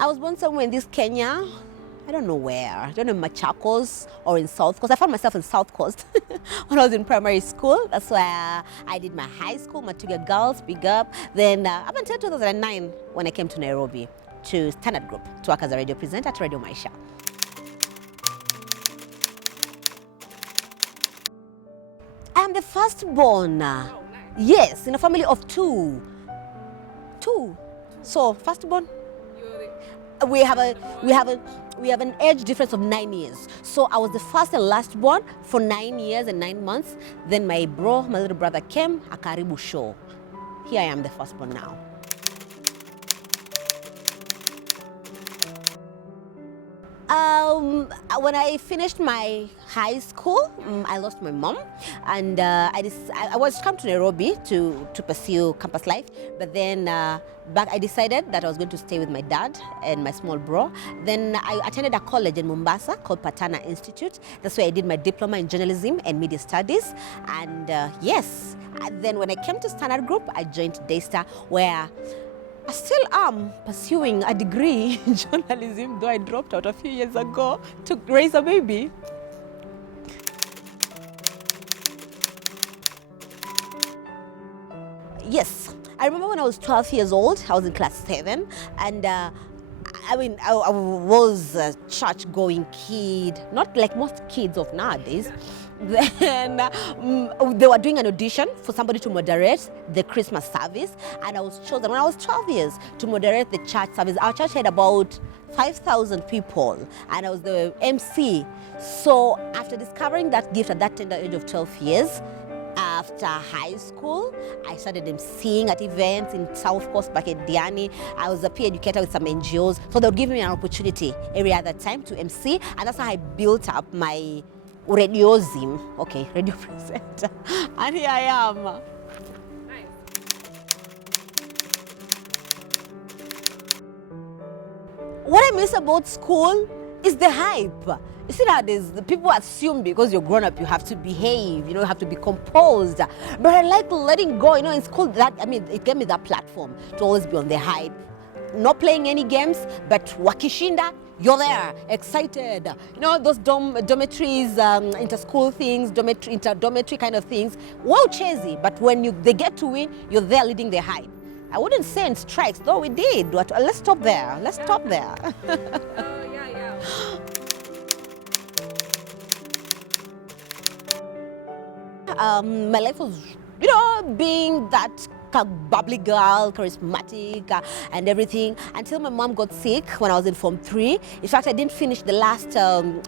I was born somewhere in this Kenya. I don't know where. I don't know, Machakos or in South Coast. I found myself in South Coast when I was in primary school. That's where I did my high school, Matuga Girls, big up. Then up until 2009 when I came to Nairobi to Standard Group to work as a radio presenter at Radio Maisha. I am the firstborn. Oh, nice. Yes, in a family of two. So firstborn. We have an age difference of 9 years. So I was the first and last born for 9 years and 9 months. Then my little brother came, akaribu show. Here I am, the firstborn now. When I finished my high school, I lost my mom, and I was come to Nairobi to pursue campus life. But then back, I decided that I was going to stay with my dad and my small bro. Then I attended a college in Mombasa called Patana Institute. That's where I did my diploma in journalism and media studies. And yes, then when I came to Standard Group, I joined Daystar, where I still am pursuing a degree in journalism, though I dropped out a few years ago to raise a baby. Yes, I remember when I was 12 years old, I was in class 7, and I was a church-going kid, not like most kids of nowadays. Then they were doing an audition for somebody to moderate the Christmas service, and I was chosen when I was 12 years to moderate the church service. Our church had about 5,000 people, and I was the MC. So after discovering that gift at that tender age of 12 years, after high school, I started emceeing at events in South Coast back at Diani. I was a peer educator with some NGOs, so they would give me an opportunity every other time to MC, and that's how I built up my radiosm, radio presenter, and here I am. Nice. What I miss about school is the hype. You see nowadays, the people assume because you're grown up, you have to behave, you have to be composed. But I like letting go, in school, it gave me that platform to always be on the hype. Not playing any games, but wakishinda, you're there, excited. Those dormitories, inter-school things, inter-dormitory kind of things, wow, cheesy. But when they get to win, you're there leading the hype. I wouldn't say in strikes, though we did. But let's stop there. Let's stop there. Yeah. My life was, being that bubbly girl, charismatic, and everything, until my mom got sick when I was in Form 3. In fact, I didn't finish the last term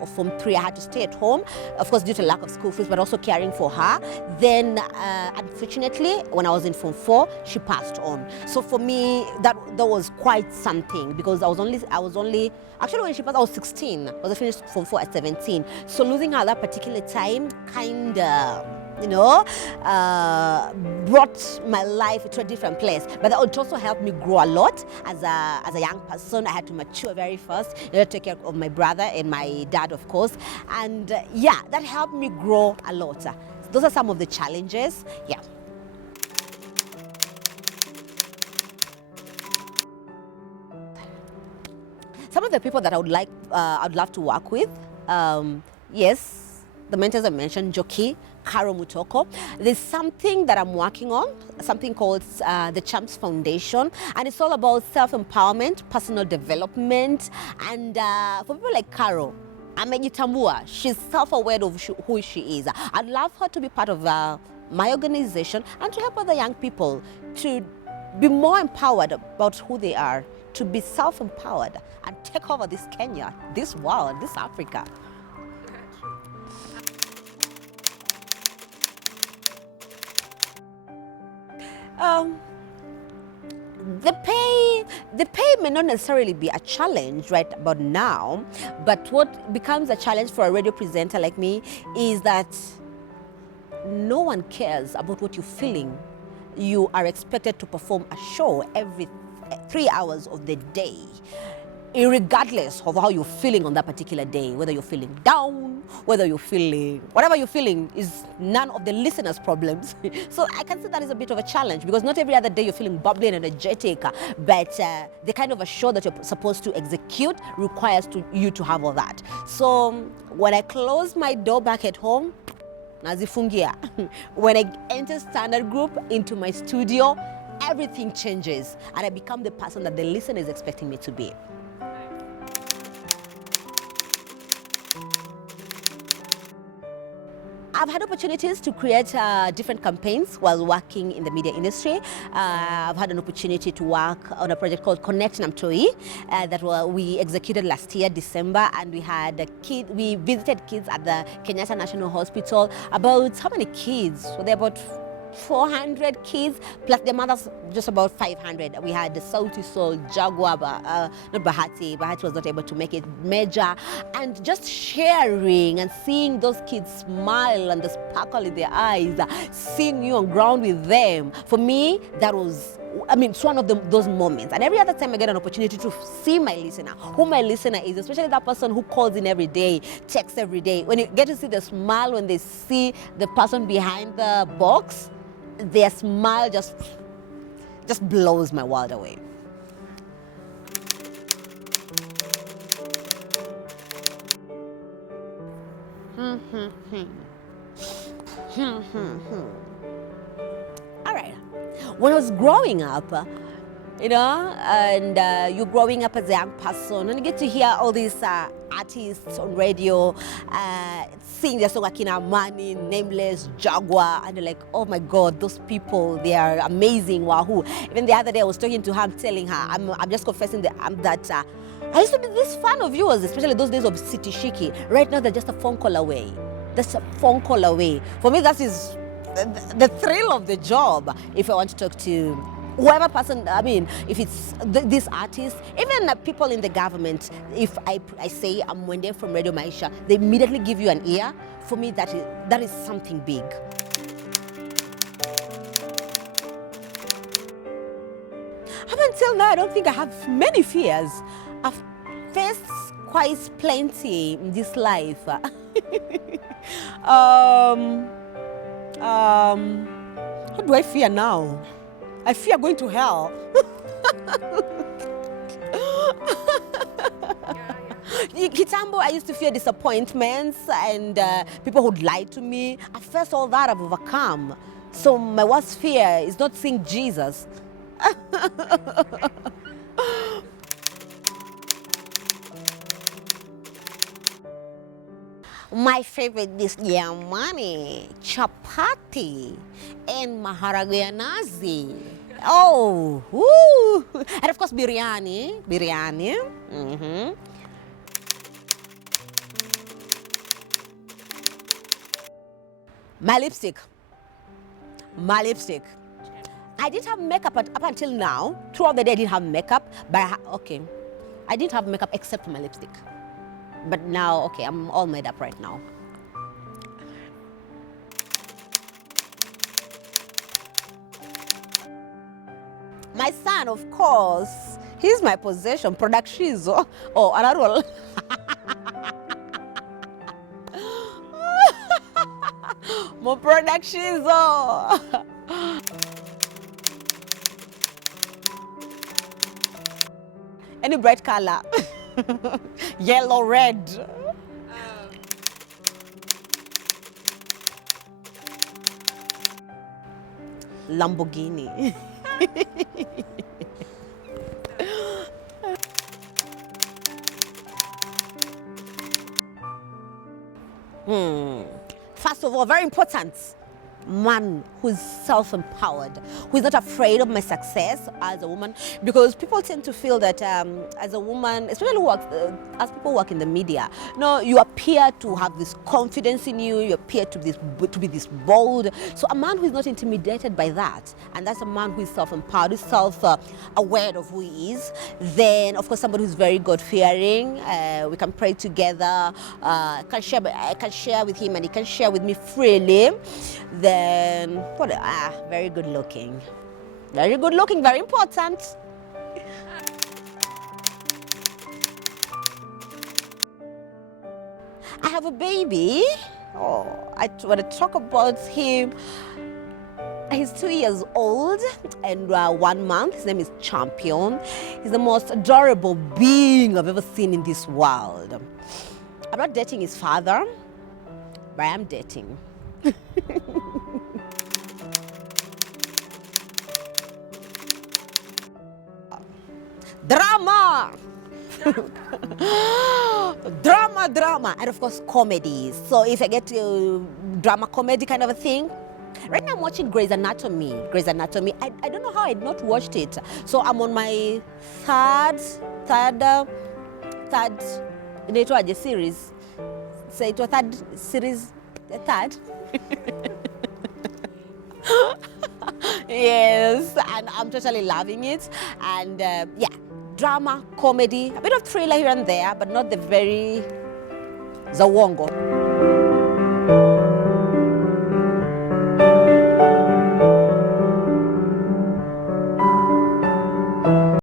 of Form 3. I had to stay at home, of course, due to lack of school fees, but also caring for her. Then, unfortunately, when I was in Form 4, she passed on. So for me, that was quite something, because I was only, actually when she passed, I was 16, because I finished Form 4 at 17. So losing her at that particular time kind of, brought my life to a different place. But that also helped me grow a lot as a young person. I had to mature very fast, to take care of my brother and my dad, of course. And that helped me grow a lot. Those are some of the challenges. Yeah. Some of the people that I'd love to work with, yes, the mentors I mentioned, Joki, Karo Mutoko. There's something that I'm working on, something called the Champs Foundation, and it's all about self-empowerment, personal development, and for people like Karo, amejitambua, she's self-aware of who she is. I'd love her to be part of my organization and to help other young people to be more empowered about who they are, to be self-empowered and take over this Kenya, this world, this Africa. The pay may not necessarily be a challenge right about now, but what becomes a challenge for a radio presenter like me is that no one cares about what you're feeling. You are expected to perform a show every 3 hours of the day. Irregardless of how you're feeling on that particular day, whether you're feeling down, whether you're feeling, whatever you're feeling is none of the listeners' problems. So I can say that is a bit of a challenge because not every other day you're feeling bubbly and energetic, but the kind of a show that you're supposed to execute requires you to have all that. So when I close my door back at home, nazifungia. When I enter standard group into my studio, everything changes and I become the person that the listener is expecting me to be. I've had opportunities to create different campaigns while working in the media industry. I've had an opportunity to work on a project called Connect Namtoi that we executed last year, December, and we visited kids at the Kenyatta National Hospital. About how many kids? Were there about 400 kids, plus their mothers, just about 500. We had the Sauti Sol, Jaguar, not Bahati. Bahati was not able to make it, Major, and just sharing and seeing those kids smile and the sparkle in their eyes, seeing you on ground with them. For me, that was, it's one of those moments. And every other time I get an opportunity to see my listener, who my listener is, especially that person who calls in every day, texts every day, when you get to see the smile when they see the person behind the box, their smile just blows my world away. All right. When I was growing up, and you're growing up as a young person, and you get to hear all these artists on radio sing their song Akina Mani, Nameless, Jaguar, and you're like, oh my God, those people, they are amazing, wahoo. Even the other day I was talking to her, I'm telling her, I'm just confessing that I used to be this fan of yours, especially those days of City Shiki. Right now they're just a phone call away. That's a phone call away. For me, that is the thrill of the job. If I want to talk to whoever person, if it's this artist, even people in the government, if I say I'm Mwende from Radio Maisha, they immediately give you an ear. For me, that is something big. Up until now, I don't think I have many fears. I've faced quite plenty in this life. What do I fear now? I fear going to hell. Kitambo, I used to fear disappointments and people who'd lie to me. I faced all that, I've overcome. So my worst fear is not seeing Jesus. My favorite dish, yamani, chapati, and maharagwe ya nazi. Oh, woo. And of course biryani. My lipstick. I didn't have makeup up until now. Throughout the day I didn't have makeup, but I didn't have makeup except for my lipstick. But now, okay, I'm all made up right now. My son, of course, he's my possession. Production. Oh, another. More production. Any bright color. Yellow, red. Lamborghini. First of all, very important, man who's self-empowered, who is not afraid of my success as a woman, because people tend to feel that as a woman, especially as people work in the media, you appear to have this confidence in you, you appear to be this bold. So a man who is not intimidated by that, and that's a man who is self-empowered, who's self-aware of who he is, then of course somebody who's very God-fearing, we can pray together, I can share with him and he can share with me freely. Then, very good looking. Very good looking, very important. I have a baby. Oh, I want to talk about him. He's 2 years old and 1 month. His name is Champion. He's the most adorable being I've ever seen in this world. I'm not dating his father, but I am dating. Drama! drama, and of course comedies. So if I get to drama comedy kind of a thing, right now I'm watching Grey's Anatomy. I don't know how I'd not watched it. So I'm on my third inaitwaje series. So it was third series, third. Yes, and I'm totally loving it. And yeah, drama, comedy, a bit of thriller here and there, but not the very zawongo.